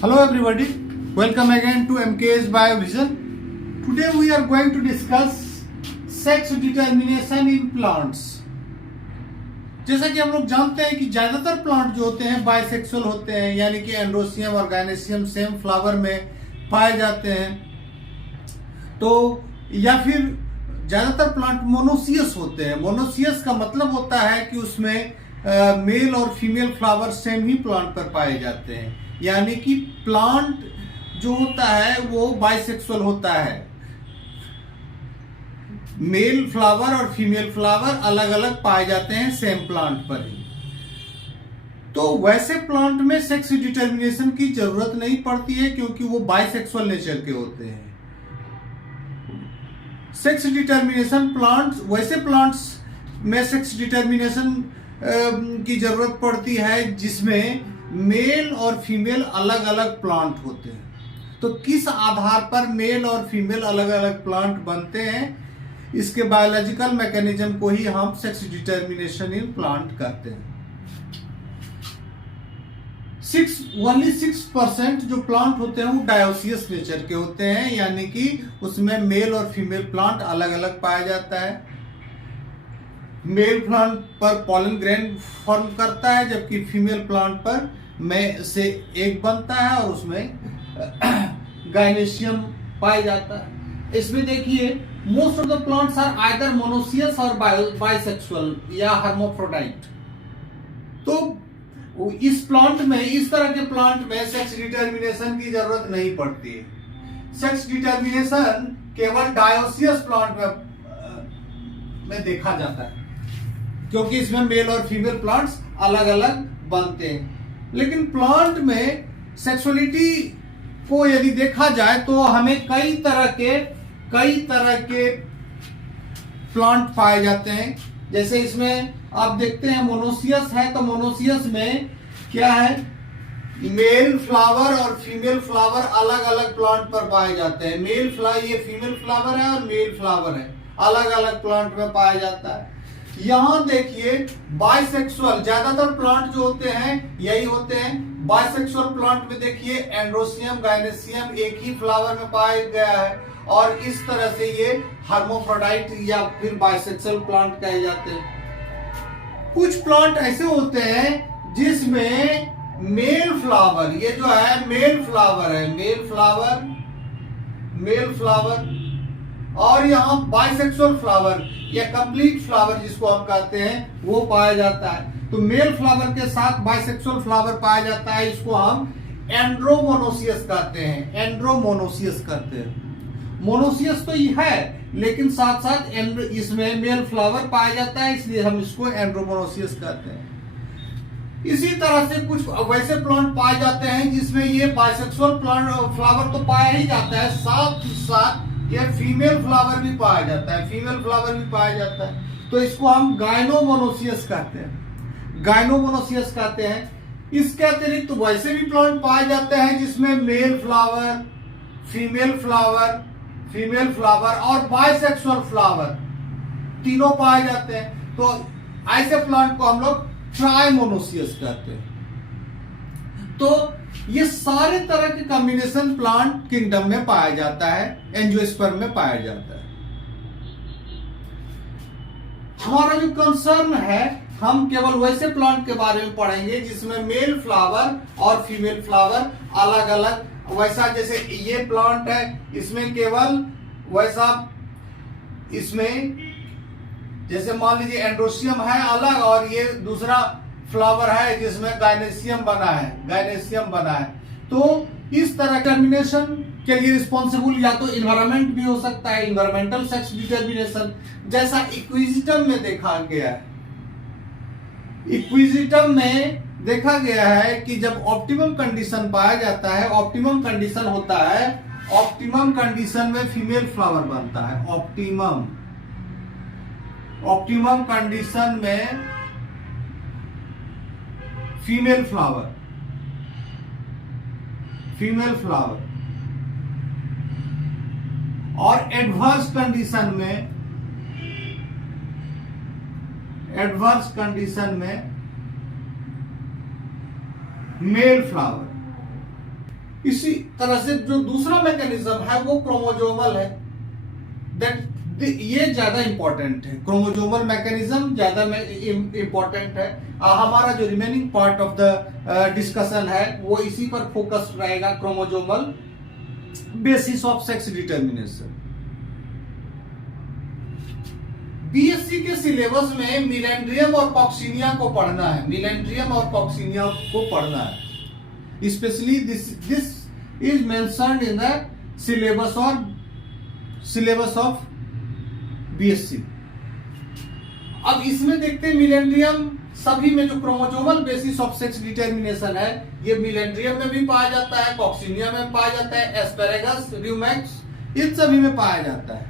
Hello everybody, welcome again to MKS Biovision. Today we are going to discuss sex determination in plants. जैसा कि हम लोग जानते हैं कि ज्यादातर प्लांट जो होते हैं बाइसेक्सुअल होते हैं, यानी कि एंड्रोसियम और गायनेसियम सेम फ्लावर में पाए जाते हैं। तो या फिर ज्यादातर प्लांट मोनोसियस होते हैं। मोनोसियस का मतलब होता है कि उसमें मेल और फीमेल फ्लावर सेम ही प्लांट पर पाए जाते हैं, यानी कि प्लांट जो होता है वो बाइसेक्सुअल होता है। मेल फ्लावर और फीमेल फ्लावर अलग अलग पाए जाते हैं सेम प्लांट पर ही। तो वैसे प्लांट में सेक्स डिटर्मिनेशन की जरूरत नहीं पड़ती है, क्योंकि वो बाइसेक्सुअल नेचर के होते हैं। सेक्स डिटर्मिनेशन प्लांट्स, वैसे प्लांट्स में सेक्स डिटर्मिनेशन की जरूरत पड़ती है जिसमें मेल और फीमेल अलग अलग प्लांट होते हैं। तो किस आधार पर मेल और फीमेल अलग अलग प्लांट बनते हैं, इसके बायोलॉजिकल मैकेनिज्म को ही हम सेक्स डिटर्मिनेशन इन प्लांट कहते हैं। ओनली 6% जो प्लांट होते हैं वो डायोसियस नेचर के होते हैं, यानी कि उसमें मेल और फीमेल प्लांट अलग अलग पाया जाता है। मेल प्लांट पर पॉलन ग्रेन फॉर्म करता है, जबकि फीमेल प्लांट पर में से एक बनता है और उसमें गायनेशियम पाया जाता है। इसमें देखिए most of the plants are either monoecious और बाइसेक्सुअल या हर्माफ्रोडाइट। तो इस प्लांट में, इस तरह के प्लांट में सेक्स डिटर्मिनेशन की जरूरत नहीं पड़ती है। सेक्स डिटर्मिनेशन केवल डायोसियस प्लांट में देखा जाता है, क्योंकि इसमें मेल और फीमेल प्लांट्स अलग अलग बनते हैं। लेकिन प्लांट में सेक्सुअलिटी को यदि देखा जाए तो हमें कई तरह के प्लांट पाए जाते हैं। जैसे इसमें आप देखते हैं मोनोसियस है, तो मोनोसियस में क्या है, मेल फ्लावर और फीमेल फ्लावर अलग अलग प्लांट पर पाए जाते हैं। मेल फ्लावर, ये फीमेल फ्लावर है और मेल फ्लावर है, अलग अलग प्लांट में पाया जाता है। यहां देखिए बाइसेक्सुअल, ज्यादातर प्लांट जो होते हैं यही होते हैं। बाइसेक्सुअल प्लांट में देखिए एंड्रोसियम गायनेसियम एक ही फ्लावर में पाया गया है, और इस तरह से ये हर्माफ्रोडाइट या फिर बाइसेक्सुअल प्लांट कहे जाते हैं। कुछ प्लांट ऐसे होते हैं जिसमें मेल फ्लावर, ये जो है मेल फ्लावर है, मेल फ्लावर और यहाँ बाइसेक्सुअल फ्लावर या कंप्लीट फ्लावर जिसको हम कहते हैं वो पाया जाता है। तो मेल फ्लावर के साथ बाइसेक्सुअल फ्लावर पाया जाता है, इसको हम एंड्रोमोनोसियस कहते हैं। एंड्रोमोनोसियस कहते हैं। मोनोसियस तो ये है, लेकिन साथ साथ इसमें मेल फ्लावर पाया जाता है, इसलिए हम इसको एंड्रोमोनोसियस कहते हैं। इसी तरह से कुछ वैसे प्लांट पाए जाते हैं जिसमें ये बाइसेक्सुअल फ्लावर तो पाया ही जाता है, साथ ही साथ ये फीमेल फ्लावर भी पाया जाता है, फीमेल फ्लावर भी पाया जाता है। तो इसको हम गायनोमोनोसियस कहते हैं, गायनोमोनोसियस कहते हैं। इसके अतिरिक्त तो वैसे भी प्लांट पाए जाते हैं जिसमें मेल फ्लावर, फीमेल फ्लावर और बाइसेक्सुअल फ्लावर तीनों पाए जाते हैं। तो ऐसे प्लांट को हम लोग ट्राइमोनोसियस कहते हैं। तो ये सारे तरह के कॉम्बिनेशन प्लांट किंगडम में पाया जाता है, एंजियोस्पर्म में पाया जाता है। हमारा जो कंसर्न है, हम केवल वैसे प्लांट के बारे में पढ़ेंगे जिसमें मेल फ्लावर और फीमेल फ्लावर अलग अलग, वैसा जैसे ये प्लांट है, इसमें केवल वैसा, इसमें जैसे मान लीजिए एंड्रोसियम है अलग और ये दूसरा फ्लावर है जिसमें गायनेसियम बना है। तो इस तरह टर्मिनेशन के लिए रिस्पॉन्सिबल या तो इन्वायरमेंट भी हो सकता है, इन्वायरमेंटल सेक्स डिटर्मिनेशन, जैसा इक्विजिटम में देखा गया है। इक्विजिटम में देखा गया है कि जब ऑप्टिमम कंडीशन पाया जाता है, ऑप्टिमम कंडीशन होता है, ऑप्टिमम कंडीशन में फीमेल फ्लावर बनता है। ऑप्टिमम कंडीशन में फीमेल फ्लावर और एडवर्स कंडीशन में मेल फ्लावर। इसी तरह से जो दूसरा मैकेनिज्म है वो क्रोमोजोमल है। दैट ये ज्यादा इंपॉर्टेंट है, क्रोमोजोमल मैकेनिज्म ज्यादा इंपॉर्टेंट है। हमारा जो remaining part of the discussion है वो इसी पर फोकस रहेगा, chromosomal basis of sex determination. BSc के सिलेबस में मिलेंड्रियम और कॉक्सिनिया को पढ़ना है, मिलेंड्रियम और कॉक्सिनिया को पढ़ना है। Specially this is mentioned in the syllabus of BSc. अब इसमें देखते हैं मिलेंड्रियम, सभी में जो chromosomal basis of sex determination है ये मिलेंड्रियम में भी पाया जाता है, कॉक्सिनिया में पाया जाता है, एस्पेरेगस, र्यूमेक्स, इन सभी में पाया जाता है।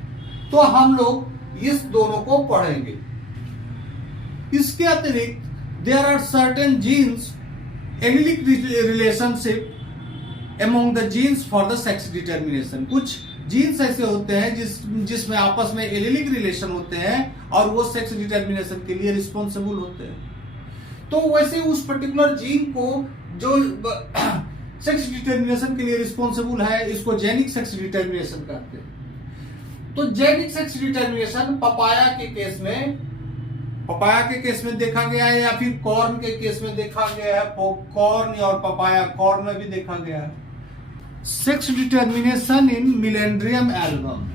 तो हम लोग इस दोनों को पढ़ेंगे। इसके अतिरिक्त there are certain genes allelic relationship among the genes for the sex determination. कुछ जीन्स ऐसे होते हैं जिसमें आपस में एलिलिक रिलेशन होते हैं और वो सेक्स डिटर्मिनेशन के लिए रिस्पॉन्सिबल होते हैं। तो वैसे उस पर्टिकुलर जीन को जो सेक्स डिटर्मिनेशन के लिए रिस्पॉन्सिबल है, इसको जेनिक सेक्स डिटर्मिनेशन कहते हैं। तो जेनिक सेक्स डिटर्मिनेशन पपाया के केस में देखा गया है, या फिर कॉर्न के केस में देखा गया है, कॉर्न और पपाया, कॉर्न में भी देखा गया है। Sex determination in Melandrium album,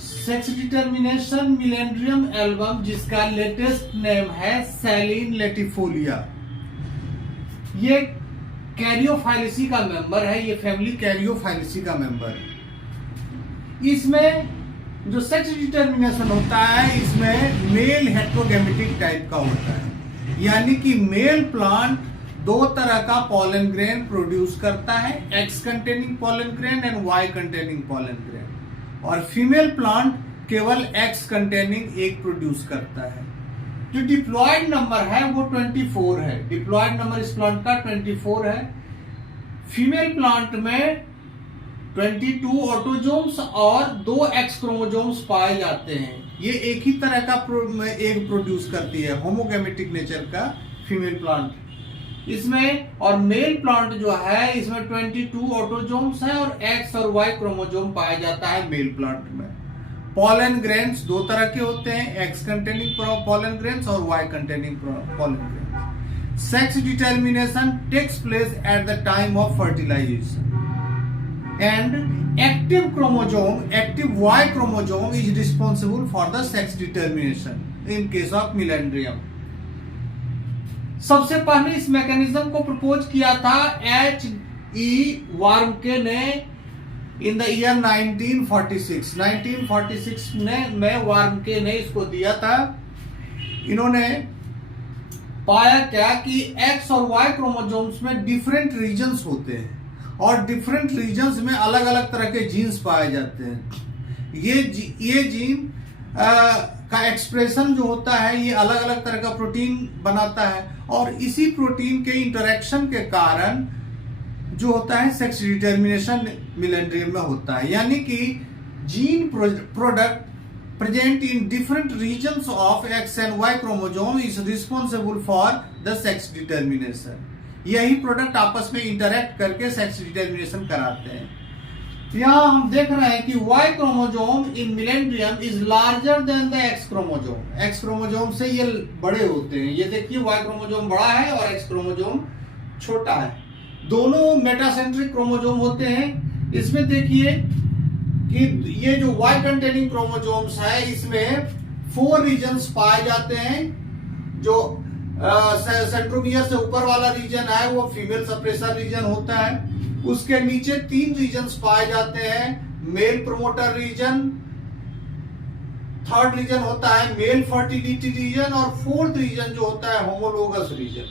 sex determination Melandrium album जिसका लेटेस्ट नेम है सैलिन लेटिफोलिया। ये कैरियोफाइलेसी का मेंबर है, ये फैमिली कैरियोफाइलेसी का मेंबर है। इसमें जो सेक्स डिटर्मिनेशन होता है इसमें मेल हेट्रोगेमेटिक टाइप का होता है, यानी कि मेल प्लांट दो तरह का पॉलन ग्रेन प्रोड्यूस करता है, X containing pollen grain and Y containing pollen grain, और फीमेल प्लांट केवल एक्स कंटेनिंग एग प्रोड्यूस करता है। जो डिप्लॉयड नंबर है वो 24 है, डिप्लॉयड नंबर इस प्लांट का 24 है। फीमेल प्लांट में 22 ऑटोजोम्स और 2 एक्स क्रोमोजोम्स पाए जाते हैं। ये एक ही तरह का एग प्रोड्यूस करती है, होमोगेमेटिक नेचर का फीमेल प्लांट इसमें। और मेल प्लांट जो है इसमें 22 ऑटोजोम्स है और एक्स और वाई क्रोमोजोम पाया जाता है मेल प्लांट में। पॉलन ग्रेन्स दो तरह के होते हैं, एक्स कंटेनिंग पॉलन ग्रेन्स और Y containing pollen grains. Sex determination takes place at the time of fertilization and active Y chromosome is responsible for the sex determination in case of millennium। सबसे पहले इस mechanism को propose किया था H.E. वार्मके ने in the year 1946 में वार्मके ने इसको दिया था। इन्होंने पाया क्या कि एक्स और वाई क्रोमोजोम्स में डिफरेंट रीजन्स होते हैं और डिफरेंट रीजन्स में अलग अलग तरह के जीन्स पाए जाते हैं। ये जीन का एक्सप्रेशन जो होता है ये अलग अलग तरह का प्रोटीन बनाता है और इसी प्रोटीन के इंटरेक्शन के कारण जो होता है सेक्स डिटर्मिनेशन मिलेंड्रियम में होता है। यानी कि gene product present in different regions of X and Y chromosome is responsible for the sex determination। यही प्रोडक्ट आपस में इंटरैक्ट करके सेक्स डिटर्मिनेशन कराते हैं। यहाँ हम देख रहे हैं कि Y chromosome in Melandrium is larger than the X chromosome. X chromosome से ये बड़े होते हैं। ये देखिए Y क्रोमोजोम बड़ा है और X क्रोमोजोम छोटा है। दोनों मेटासेंट्रिक क्रोमोजोम होते हैं। इसमें देखिए कि ये जो Y कंटेनिंग क्रोमोजोम्स है इसमें 4 रीजन्स पाए जाते हैं। जो सेंट्रोमियर से ऊपर वाला रीजन है वो फीमेल सप्रेसर रीजन होता है। उसके नीचे 3 रीजन्स पाए जाते हैं, male promoter region, third region होता है मेल फर्टिलिटी रीजन और फोर्थ रीजन जो होता है होमोलोगस रीजन।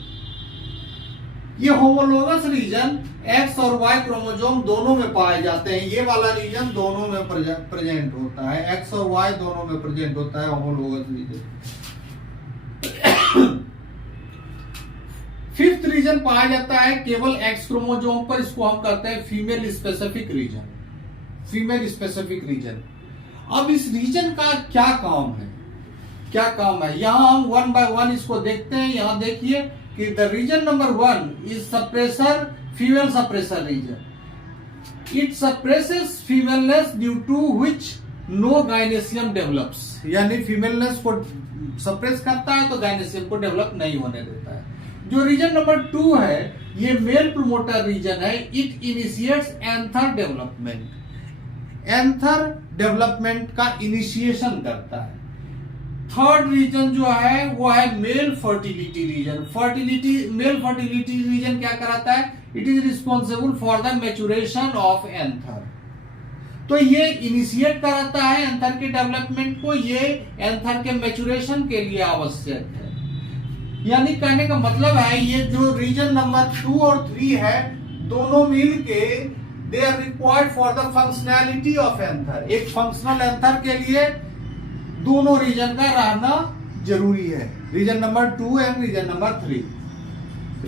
ये होमोलोगस रीजन एक्स और वाई क्रोमोजोम दोनों में पाए जाते हैं। ये वाला रीजन दोनों में प्रेजेंट होता है, एक्स और वाई दोनों में प्रेजेंट होता है होमोलोगस रीजन। फिफ्थ रीजन पाया जाता है केवल एक्स क्रोमोजोम पर, इसको हम कहते हैं female specific region, female specific region. अब इस रीजन का क्या काम है, क्या काम है, यहां हम 1 by 1 इसको देखते हैं। यहां देखिए कि the region number 1 is suppressor female suppressor region, it suppresses femaleness due to which no gynoecium develops, यानी फीमेलनेस को सप्रेस करता है तो गाइनेसियम को डेवलप नहीं होने देता है। जो रीजन नंबर 2 है ये मेल प्रोमोटर रीजन है, it initiates anther development, anther development का इनिशिएशन करता है। थर्ड रीजन जो है वो है male fertility region, male fertility region क्या कराता है, it is responsible for the maturation of anther, तो ये इनिशिएट कराता है एंथर के डेवलपमेंट को, ये एंथर के मैच्योरेशन के लिए आवश्यक है। यानी कहने का मतलब है ये जो रीजन नंबर 2 और 3 है दोनों मिल के they are required for the functionality of anther, एक फंक्शनल एंथर के लिए दोनोदोनों का रहना जरूरी है, region number 2 and region number 3।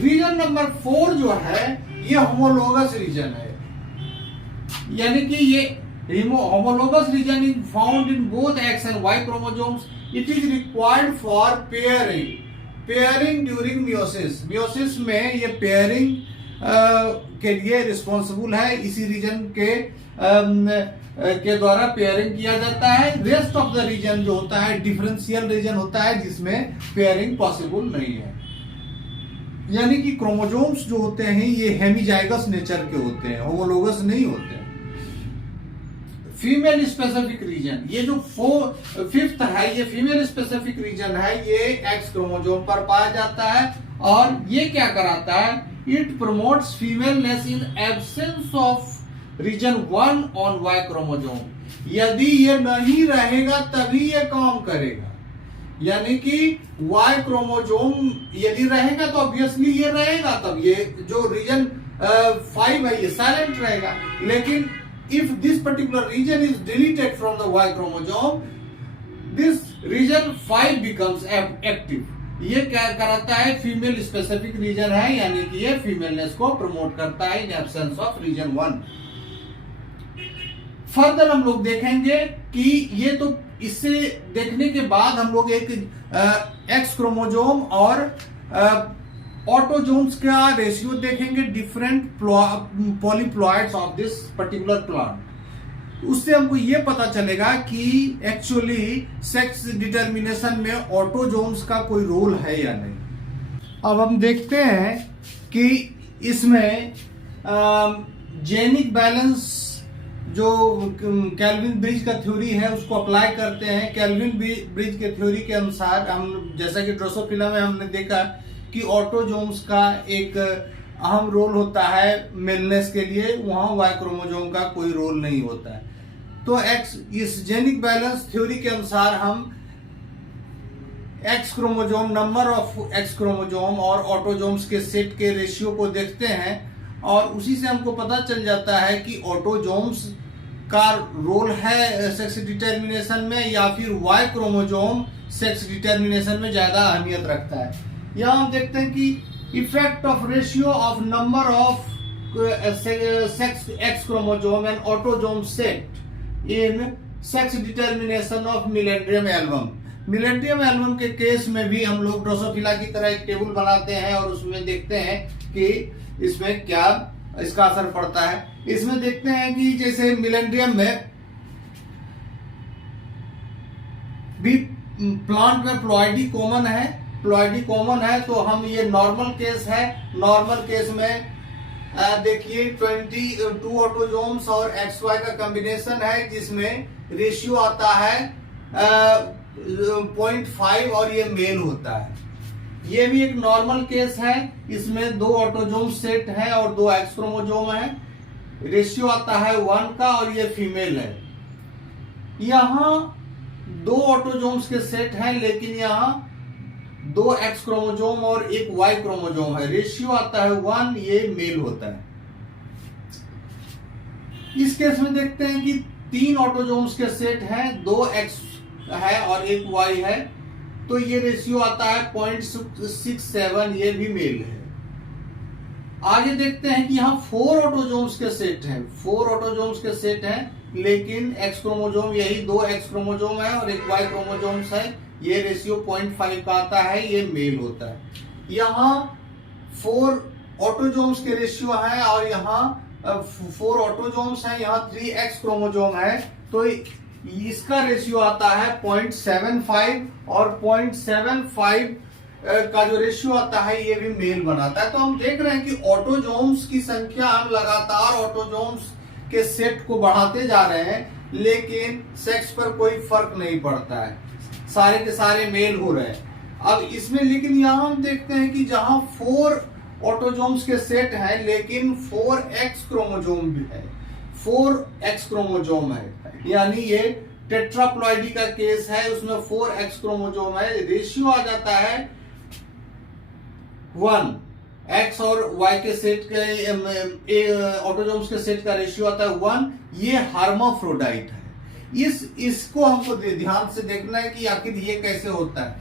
Region number 4 जो है ये होमोलोगस रीजन है, यानी कि ये homologous region is found in both X and Y chromosomes, it is required for pairing during meiosis, meiosis में ये पेयरिंग के लिए रिस्पॉन्सिबल है, इसी रीजन के द्वारा पेयरिंग किया जाता है। रेस्ट ऑफ द रीजन जो होता है डिफरेंशियल रीजन होता है जिसमें पेयरिंग पॉसिबल नहीं है, यानी कि क्रोमोसोम्स जो होते हैं ये हेमीजाइगस नेचर के होते हैं, होमोलोगस नहीं होते हैं। फीमेल स्पेसिफिक रीजन, ये जो 5th है ये फीमेल स्पेसिफिक रीजन है, ये एक्स क्रोमोसोम पर पाया जाता है और ये क्या कराता है, it promotes femaleness in absence of region 1 on Y chromosome, यदि ये नहीं रहेगा तभी ये काम करेगा, यानी कि वाई क्रोमोसोम यदि रहेगा तो ऑब्वियसली ये रहेगा, तब ये जो रीजन 5 है ये साइलेंट रहेगा, लेकिन if this particular region is deleted from the Y chromosome, this region 5 becomes active, ये क्या कराता है, फीमेल स्पेसिफिक रीजन है, यानी कि ये फीमेलनेस को प्रमोट करता है in absence of region 1। Further हम लोग देखेंगे कि ये तो इससे देखने के बाद हम लोग एक एक्स क्रोमोसोम और ऑटोजोम्स का रेशियो देखेंगे different polyploids of this particular plant, उससे हमको ये पता चलेगा कि एक्चुअली सेक्स डिटर्मिनेशन में ऑटोजोम्स का कोई रोल है या नहीं। अब हम देखते हैं कि इसमें जेनिक बैलेंस जो कैल्विन ब्रिज का थ्योरी है उसको अप्लाई करते हैं। कैल्विन ब्रिज के थ्योरी के अनुसार हम जैसा कि ड्रोसोफिला में हमने देखा कि ऑटोजोम्स का एक अहम रोल होता है मेलनेस के लिए, वहां वाई क्रोमोसोम का कोई रोल नहीं होता है। तो इस जेनिक बैलेंस थ्योरी के अनुसार हम x chromosome, number of x chromosome और ऑटोजोम्स के सेट के रेशियो को देखते हैं और उसी से हमको पता चल जाता है कि ऑटोजोम्स का रोल है सेक्स डिटर्मिनेशन में या फिर वाई क्रोमोसोम सेक्स डिटर्मिनेशन में ज्यादा अहमियत रखता है। यहाँ हम देखते हैं कि effect of ratio of number of sex x chromosome and autosome set in sex determination of millennium album. Millennium album के केस में भी हम लोग ड्रोसोफिला की तरह एक टेबल बनाते हैं और उसमें देखते हैं कि इसमें क्या इसका असर पड़ता है। इसमें देखते हैं कि जैसे मिलेनियम में भी प्लांट में प्लॉइडी कॉमन है, तो हम ये नॉर्मल केस है। नॉर्मल केस में देखिए 22 ऑटोजोम्स और XY का कॉम्बिनेशन है जिसमें रेशियो आता है 0.5 और ये मेल होता है। ये भी एक नॉर्मल केस है, इसमें 2 ऑटोजोम सेट है और 2 एक्स क्रोमोसोम है, रेशियो आता है 1 का और ये फीमेल है। यहाँ 2 ऑटोजोम्स के सेट है लेकिन यहाँ 2 एक्स क्रोमोसोम और एक वाई क्रोमोसोम है, रेशियो आता है 1, ये मेल होता है। इस केस में देखते हैं कि 3 ऑटोजोम्स के सेट है, 2 एक्स है और एक वाई है, तो ये रेशियो आता है 0.67, ये भी मेल है। आगे देखते हैं कि यहाँ 4 ऑटोजोम्स के सेट हैं, 4 ऑटोजोम्स के सेट हैं लेकिन एक्स क्रोमोसोम यही 2 एक्स क्रोमोसोम है और एक वाई क्रोमोसोम्स है, ये रेशियो 0.5 का आता है, ये मेल होता है। यहाँ 4 ऑटोजोम्स के रेशियो हैं और यहाँ 4 ऑटोजोम्स हैं, यहाँ 3 एक्स क्रोमोजोम है, तो इसका रेशियो आता है 0.75 और 0.75 का जो रेशियो आता है ये भी मेल बनाता है। तो हम देख रहे हैं कि ऑटोजोम्स की संख्या, हम लगातार ऑटोजोम्स के सेट को बढ़ाते जा रहे हैं, लेकिन सेक्स पर कोई फर्क नहीं पड़ता है, सारे के सारे मेल हो रहे हैं। अब इसमें लेकिन यहाँ हम देखते हैं कि जहां 4 ऑटोजोम्स के सेट हैं लेकिन 4x क्रोमोजोम भी है, 4x क्रोमोजोम है, यानी ये टेट्राप्लॉइडी का केस है, उसमें 4x क्रोमोजोम है, रेशियो आ जाता है 1, x और y के सेट के ऑटोजोम्स के सेट का रेशियो आता है 1। ये हर्माफ्रोडाइट है। इसको हमको ध्यान से देखना है कि आखिर ये कैसे होता है।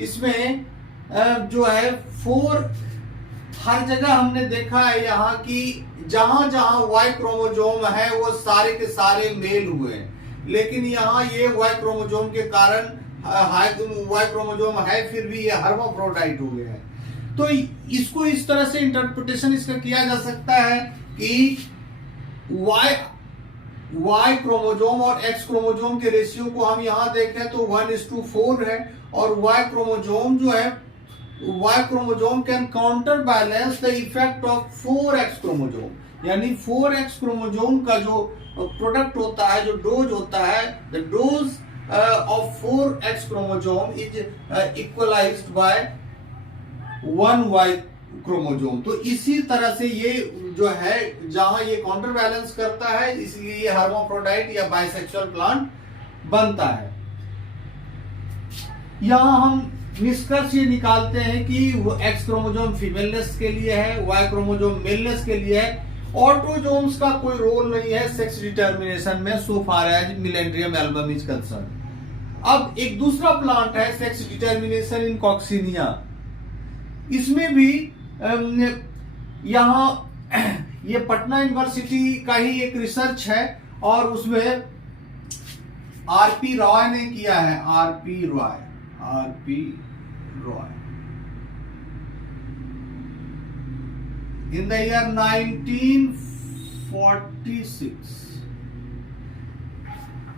इसमें जो है 4, हर जगह हमने देखा है यहाँ कि जहां जहां Y क्रोमोजोम है वो सारे के सारे मेल हुए हैं, लेकिन यहाँ ये Y क्रोमोजोम के कारण Y क्रोमोजोम है फिर भी ये हर्माफ्रोडाइट हो गया है। तो इसको इस तरह से इंटरप्रिटेशन इसका किया जा सकता है कि Y क्रोमोजोम और X क्रोमोजोम के रेशियो को हम यहाँ देखें तो 1:4 है, और Y क्रोमोजोम जो है, Y chromosome can counter balance the effect of 4x chromosome, यानी 4x क्रोमोजोम का जो प्रोडक्ट होता है, जो डोज होता है, the dose of 4x chromosome is equalized by 1y chromosome. तो इसी तरह से ये जो है जहां ये काउंटर बैलेंस करता है, इसलिए ये हर्माफ्रोडाइट या बाइसेक्सुअल प्लांट बनता है। यहां हम निष्कर्ष ये निकालते हैं कि वो एक्स क्रोमोजोम फीमेलनेस के लिए है, वाई क्रोमोजोम मेलनेस के लिए है। ऑटोजोम्स का कोई रोल नहीं है सेक्स डिटर्मिनेशन में, so far as Melandrium album is concern. अब एक दूसरा प्लांट है सेक्स डिटर्मिनेशन इन कॉक्सिनिया। इसमें भी यहाँ ये पटना यूनिवर्सिटी का ही एक रिसर्च है और उसमें आरपी रॉय ने किया है, RP Roy in the year 1946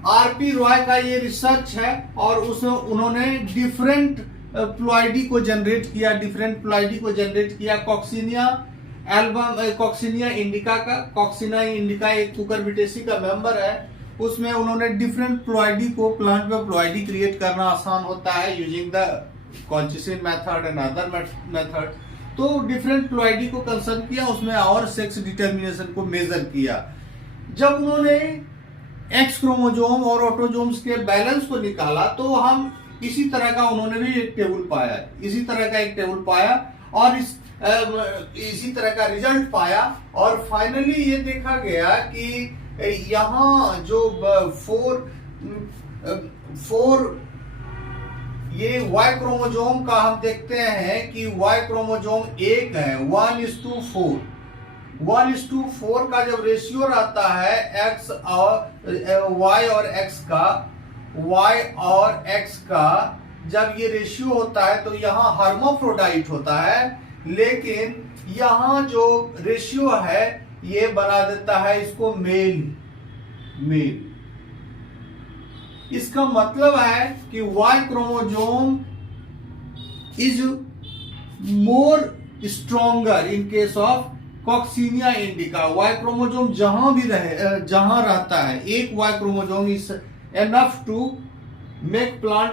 RP Roy का ये रिसर्च है और उसमें उन्होंने डिफरेंट प्लॉइडी को जनरेट किया, कॉक्सिनिया एल्बम, कॉक्सिनिया इंडिका का। कॉक्सिनिया इंडिका एक कुकुरबिटेसी का मेंबर है, उसमें उन्होंने डिफरेंट प्लॉइडी को, प्लांट में प्लॉइडी क्रिएट करना आसान होता है using the colchicine method and other method. तो डिफरेंट प्लॉइडी को कंसर्न किया, उसमें और सेक्स डिटर्मिनेशन को मेजर किया। जब उन्होंने एक्स क्रोमोजोम और ऑटोजोम्स के बैलेंस को निकाला तो हम इसी तरह का उन्होंने भी एक टेबल पाया, और इसी तरह का रिजल्ट पाया, और फाइनली ये देखा गया कि यहाँ जो 4 ये Y क्रोमोजोम का हम देखते हैं कि Y क्रोमोजोम 1 है, 1:4। 1:4 का जब रेशियो रहता है X और Y और X का जब ये रेशियो होता है तो यहाँ हर्माफ्रोडाइट होता है, लेकिन यहाँ जो रेशियो है ये बना देता है इसको मेल। इसका मतलब है कि Y chromosome is more stronger in case of Coccinia indica. Y chromosome जहां रहता है, एक Y chromosome is enough to make plant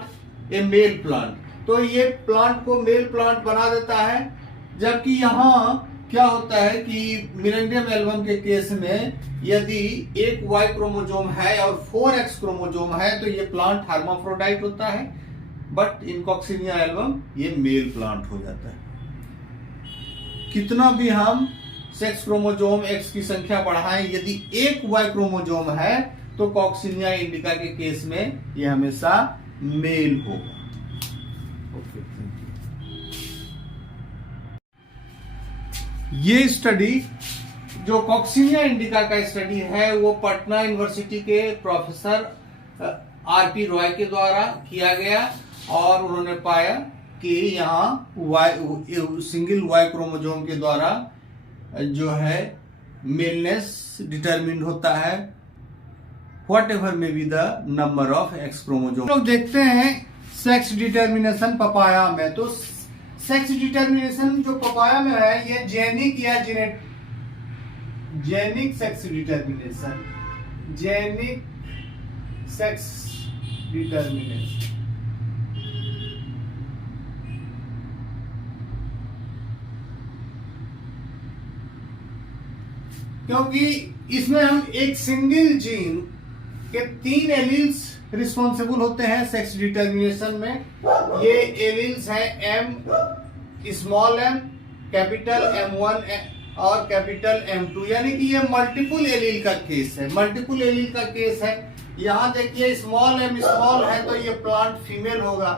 a male plant, तो ये प्लांट को मेल प्लांट बना देता है। जबकि यहाँ क्या होता है कि मिलेनियम एल्बम के केस में यदि एक Y क्रोमोजोम है और 4X क्रोमोजोम है तो ये प्लांट हर्माफ्रोडाइट होता है, बट इन कॉक्सिनिया एल्बम ये मेल प्लांट हो जाता है। कितना भी हम सेक्स क्रोमोजोम X की संख्या बढ़ाएं, यदि एक Y क्रोमोजोम है तो कॉक्सिनिया इंडिका के केस में ये हमेशा मेल होगा। ये स्टडी जो कॉक्सिनिया इंडिका का स्टडी है वो पटना यूनिवर्सिटी के प्रोफेसर आरपी रॉय के द्वारा किया गया, और उन्होंने पाया कि यहाँ सिंगल Y क्रोमोजोम के द्वारा जो है मेलनेस डिटरमिन्ड होता है what ever may be the number of x chromosome. लोग देखते हैं सेक्स डिटर्मिनेशन पपाया में, तो सेक्स डिटर्मिनेशन जो पपाया में है ये जेनिक या genic sex determination, genic sex determination. क्योंकि इसमें हम एक सिंगल जीन के 3 एलील्स रिस्पॉन्सिबल होते हैं सेक्स डिटर्मिनेशन में। ये एलील्स हैं M small M, capital M1 और कैपिटल M2, यानी कि ये मल्टीपल एलील का केस है, मल्टीपल एलील का केस है। यहां देखिए स्मॉल एम स्मॉल है तो ये प्लांट फीमेल होगा,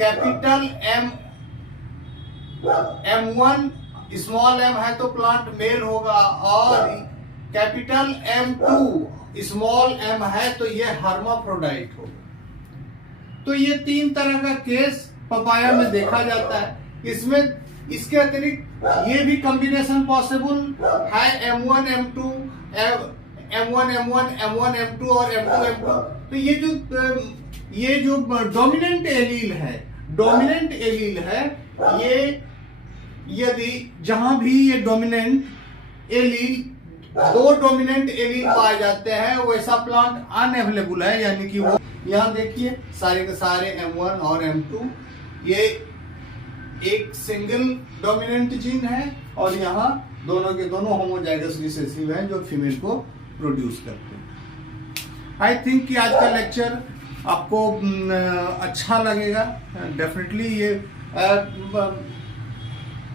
कैपिटल M1 स्मॉल m है तो प्लांट मेल होगा, और कैपिटल M2 स्मॉल m है तो ये हर्माफ्रोडाइट होगा। तो ये 3 तरह का केस पपाया में देखा जाता है। इसमें इसके अतिरिक्त ये भी कॉम्बिनेशन पॉसिबल है M1 M2, M1 M1, M1 M2 और M2 M2। तो ये जो डोमिनेंट एलील है, ये यदि जहां भी ये डोमिनेंट एलील 2 डोमिनेंट एलील पाए जाते हैं वैसा प्लांट अनअवेलेबल है, यानी कि वो यहां देखिए सारे के सारे M1 और M2 ये एक सिंगल डोमिनेंट जीन है, और यहाँ दोनों के दोनों होमोजाइगस रिसेसिव हैं जो फीमेल को प्रोड्यूस करते हैं। आई थिंक कि आज का लेक्चर आपको अच्छा लगेगा डेफिनेटली। ये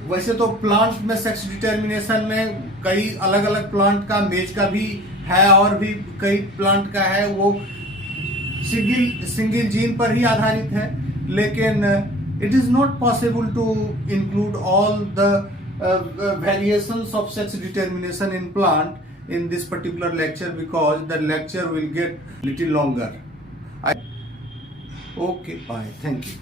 वैसे तो प्लांट में सेक्स डिटर्मिनेशन में कई अलग अलग प्लांट का, मेज का भी है और भी कई प्लांट का है, वो सिंगल जीन पर ही आधारित है, लेकिन it is not possible to include all the variations of sex determination in plant in this particular lecture, because the lecture will get little longer. Okay, bye, thank you.